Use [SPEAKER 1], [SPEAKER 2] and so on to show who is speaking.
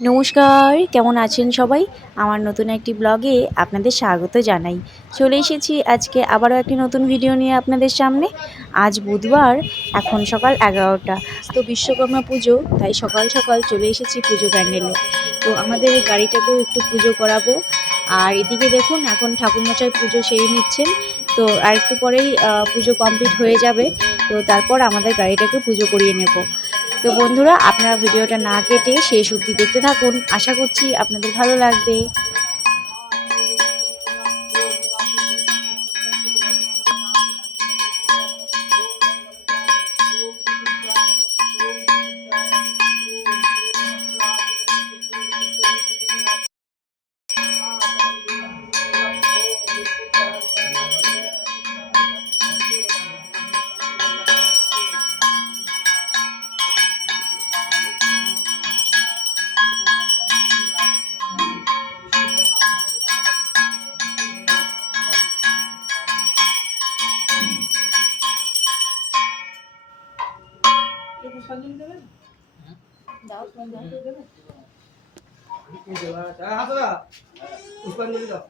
[SPEAKER 1] নমস্কার, কেমন আছেন সবাই? আমার নতুন একটি ব্লগে আপনাদের স্বাগত জানাই। চলে এসেছি আজকে আবারও একটি নতুন ভিডিও নিয়ে আপনাদের সামনে। আজ বুধবার, এখন সকাল এগারোটা। তো বিশ্বকর্মা পুজো, তাই সকাল সকাল চলে এসেছি পুজো প্যান্ডেলে। তো আমাদের গাড়িটাকেও একটু পুজো করাবো। আর এদিকে দেখুন, এখন ঠাকুরমশাই পুজো সেরে নিচ্ছেন। তো আর একটু পরেই পুজো কমপ্লিট হয়ে যাবে। তো তারপর আমাদের গাড়িটাকে পুজো করিয়ে নেব। তো বন্ধুরা, আপনারা ভিডিওটা না কেটে শেষ অবধি দেখতে থাকুন। আশা করছি আপনাদের ভালো লাগবে।
[SPEAKER 2] পুষ্পাঞ্জলি দাও।